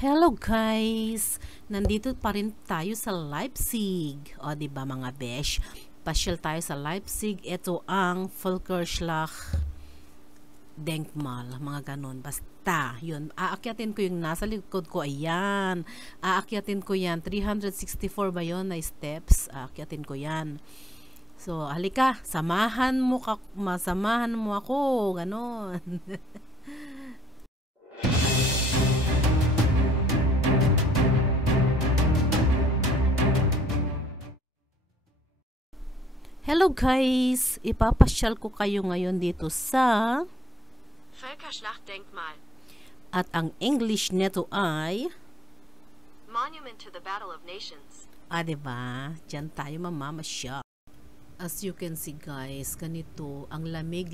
Hello guys! Nandito pa rin tayo sa Leipzig. O diba mga besh? Pasyal tayo sa Leipzig. Ito ang Völkerschlacht Denkmal. Mga ganon. Basta, yun. Aakyatin ko yung nasa likod ko. Ayan. Aakyatin ko yan. 364 ba yun na steps? Aakyatin ko yan. So, halika. Samahan mo ako. Ganon. Hello guys! Ipapasyal ko kayo ngayon dito sa Völkerschlachtdenkmal. At ang English neto ay Monument to the Battle of Nations. diba? Diyan tayo mamamasyal. As you can see guys, ganito ang lamig.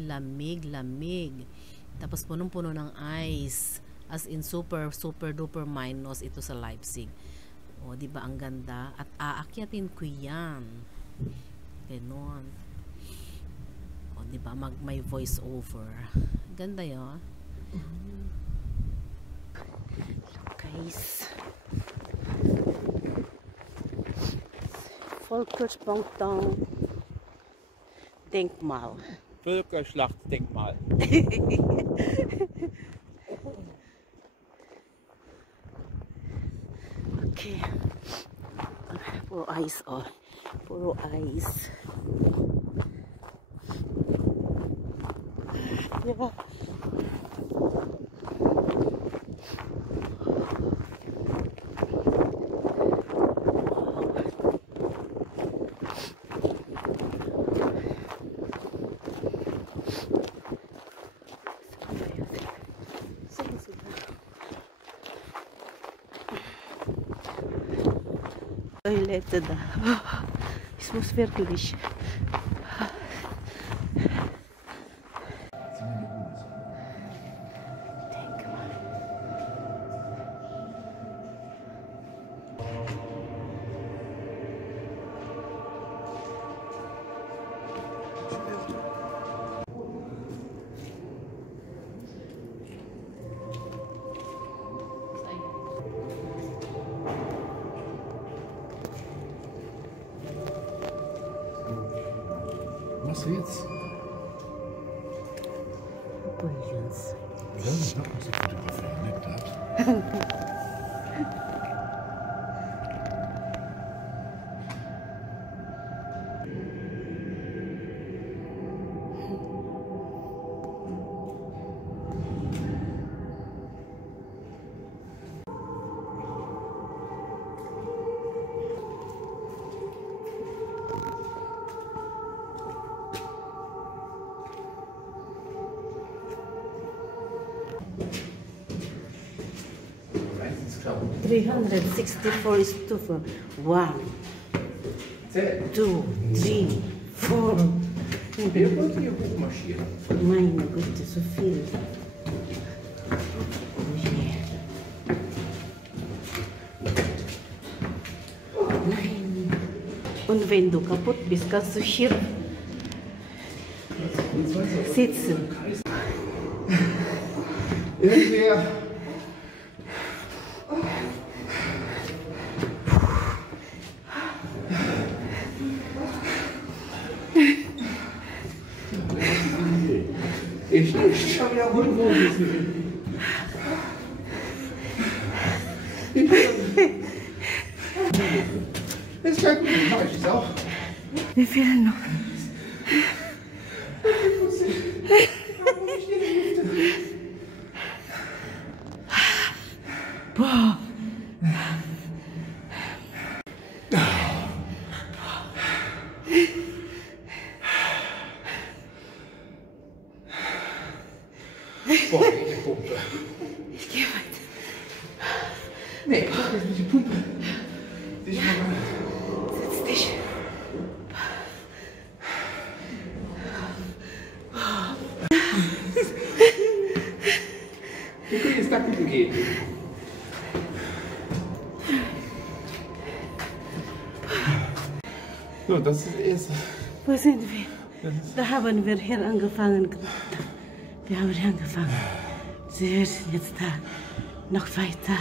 Tapos punong-puno ng ice. As in super duper minus ito sa Leipzig. O diba ang ganda? At aakyatin ko yan. Ganon. O, diba? May voice over. Ganda yun. Guys. Völkerschlacht Denkmal. Völkerschlacht Denkmal. Okay. Puro ice, oh. Puro ice. Yeah. Toilet da. Es muss wirklich. Was jetzt? Bullions. Ja, das hat was ich fotografiert hat. Klappen. 364 is 2 for 1, 2, 3, 4. Wer wollte hier hochmarschieren? Meine Güte, so viel. Nein. Und wenn du kaputt bist, kannst du hier sitzen. Irgendwer. Ich habe ja wohl gesehen. Das scheint mir nicht, ich es auch. Wie viel noch? Boah. Boah, die Pumpe. Ich gehe weiter. Nee, ich hab jetzt nicht die Pumpe. Dich mal rein. Setz dich. Wir können jetzt nacken gehen. So, das ist das erste. Wo sind wir? Da haben wir hier angefangen. Wir haben hier angefangen. Sie sind jetzt da. Noch weiter.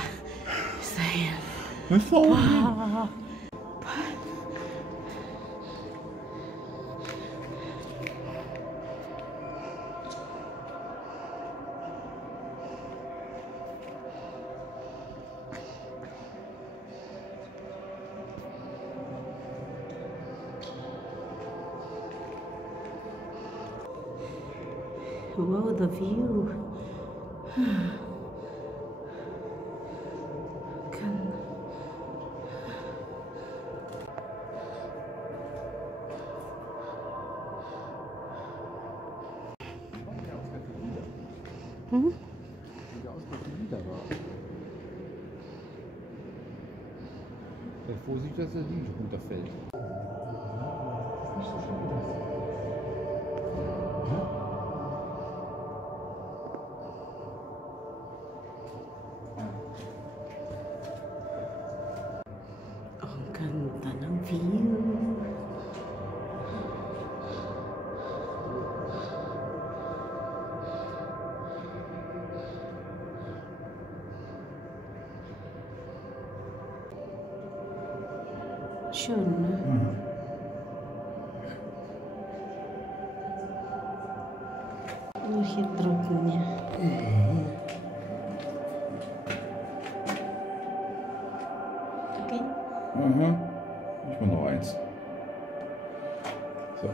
Sand. Wow, the view. Hm? Sei vorsichtig, dass der Liege runterfällt. Ang ganda ng view. Schön, ne? Ну, хитро мне. Okay. Mhm. Ich mach noch eins. So.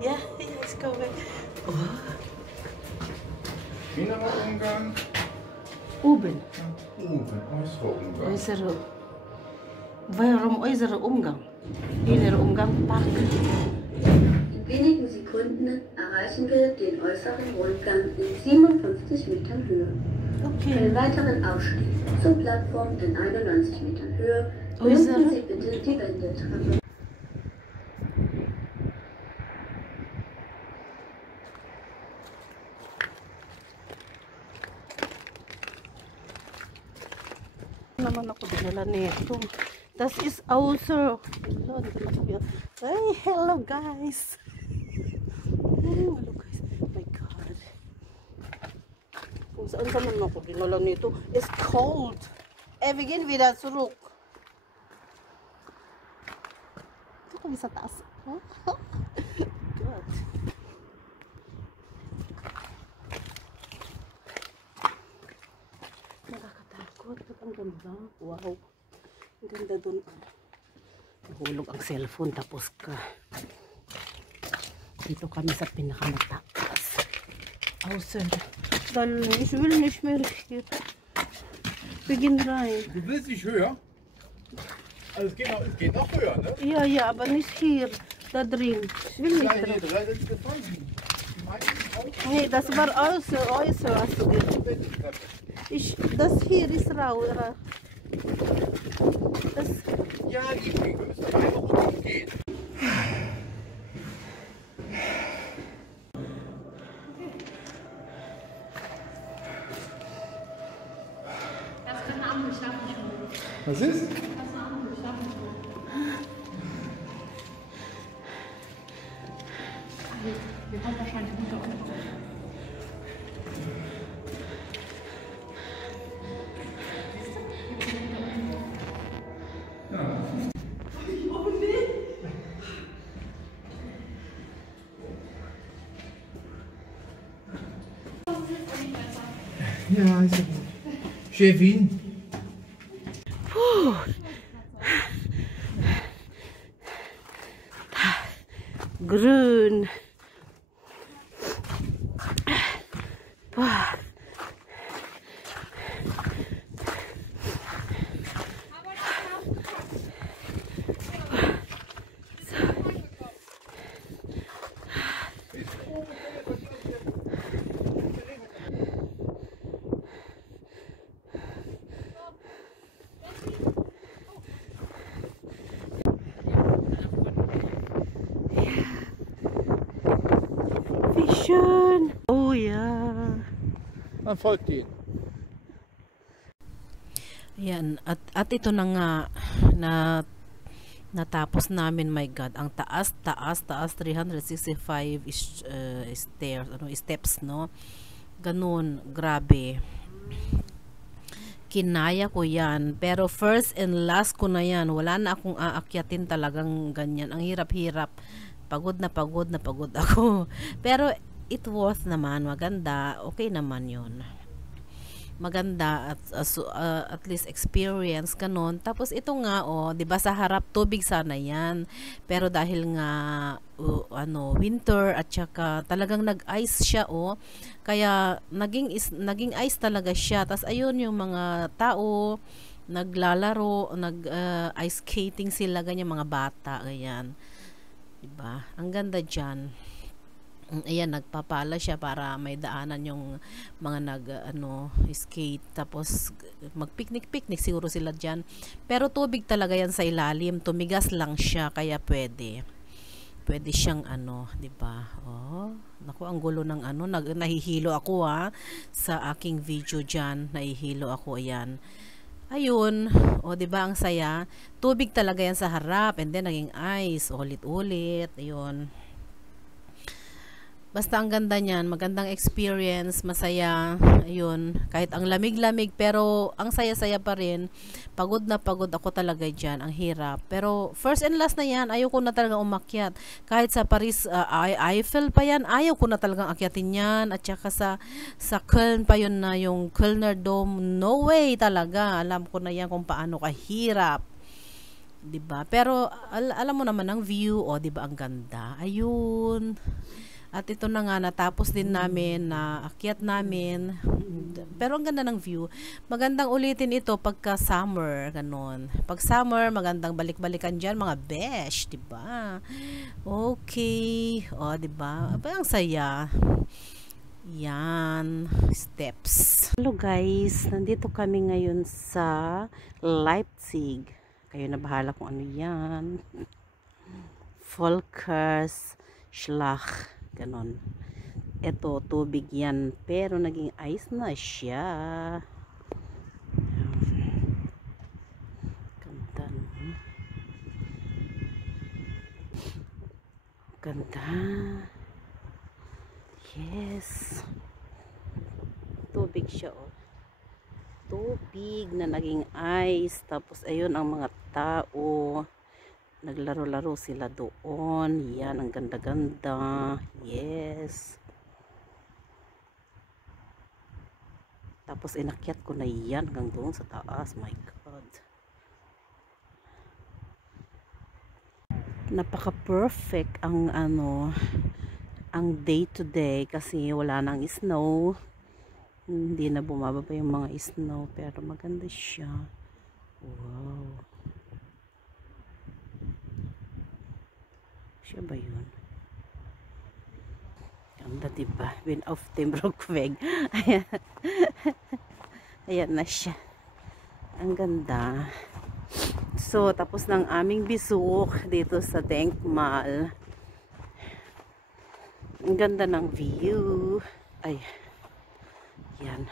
Ja, let's go back. Innerer Umgang. Oben. Äußerer Umgang. Äußere. Warum äußere Umgang? Innere Umgang, Park. In wenigen Sekunden erreichen wir den äußeren Rundgang in 57 Metern Höhe. Für Okay. den weiteren Aufstieg zur Plattform in 91 Metern Höhe Äußere? benutzen Sie bitte die Wendeltreppe. Naman ako dinala nito. Das ist außer. Hey, hello guys. Hello guys. Oh my God. Kung saan naman ako dinala nito. It's cold. Wir gehen wieder zurück. Ito kami sa taas. Oh, God. Nakakatakot. Ang ganda. Wow. Ang ganda dun. Nahulog ang cellphone tapos ka. Dito kami sa pinakamataas. Außer. Weil ich will nicht mehr hier. Wir gehen rein. Du willst nicht höher? Also es geht noch höher, ne? Ja, ja, aber nicht hier. Da drin. Ich will nicht Ja, hier drin. drin ist gefallen. Die meisten auch Nee, das war äußer, hast du gesagt. Das hier ist rau. Das, Ja, die wir müssen aber einfach runtergehen. Was ist? Ja, ist ja gut. Chefin. grün. Boah. Wie schön. Oh ja. Man folgt ihnen. Yan, at ito na nga na Natapos namin, my God, ang taas, 365 stairs, steps, no? Ganun, grabe. Kinaya ko yan, pero first and last ko na yan. Wala na akong aakyatin talagang ganyan. Ang hirap-hirap. Pagod na pagod ako. Pero it worth naman, maganda, okay naman yun. Maganda at least experience ganun. Tapos ito nga, 'di ba, sa harap tubig sana 'yan. Pero dahil nga winter at saka talagang nag-ice siya, kaya naging ice talaga siya. Tapos ayun yung mga tao naglalaro, ice skating sila, ganyan, mga bata, ganyan. 'Di ba? Ang ganda diyan. Ayan, nagpapala siya para may daanan yung mga skate, tapos mag-picnic siguro sila dyan. Pero tubig talaga yan sa ilalim, tumigas lang siya, kaya pwede siyang diba? Naku, ang gulo ng nahihilo ako sa aking video dyan, nahihilo ako, ayan. Ayun, diba, ang saya. Tubig talaga yan sa harap, and then naging ice, ulit-ulit, ayun. Basta ang ganda niyan, magandang experience, masaya, ayun, kahit ang lamig-lamig, pero ang saya-saya pa rin. Pagod na pagod ako talaga dyan, ang hirap. Pero first and last na yan, ayaw ko na talaga umakyat. Kahit sa Paris, Eiffel pa yan, ayaw ko na talagang akyatin yan. At saka sa Köln pa yun, na yung Kölner Dome, no way talaga. Alam ko na yan kung paano kahirap. Diba? Pero alam mo naman ang view, diba, ang ganda. Ayun. At ito na nga, natapos din namin, na akyat namin. Pero ang ganda ng view. Magandang ulitin ito pagka summer, ganun. Pag summer, magandang balik-balikan dyan, mga besh, diba? Okay. Diba? Ang saya. Yan. Steps. Hello guys, nandito kami ngayon sa Leipzig. Kayo na bahala kung ano yan. Völkerschlag. Ganon. Ito, tubig yan, pero naging ice na siya. Ganda, no? Ganda. Yes. Tubig siya, tubig na naging ice. Tapos ayun ang mga tao, naglaro-laro sila doon. Yan, ang ganda-ganda. Yes. Tapos inakyat ko na yan hanggang doon sa taas. My God. Napaka-perfect ang ang day to day kasi wala nang snow. Hindi na bumababa yung mga snow, pero maganda siya. Wow. Siya ba yun? Ganda, diba? Bin auf dem Rückweg. Ayan. Ayan na siya. Ang ganda. So, tapos ng aming bisuk dito sa Denkmal. Ang ganda ng view. Ay. Yan.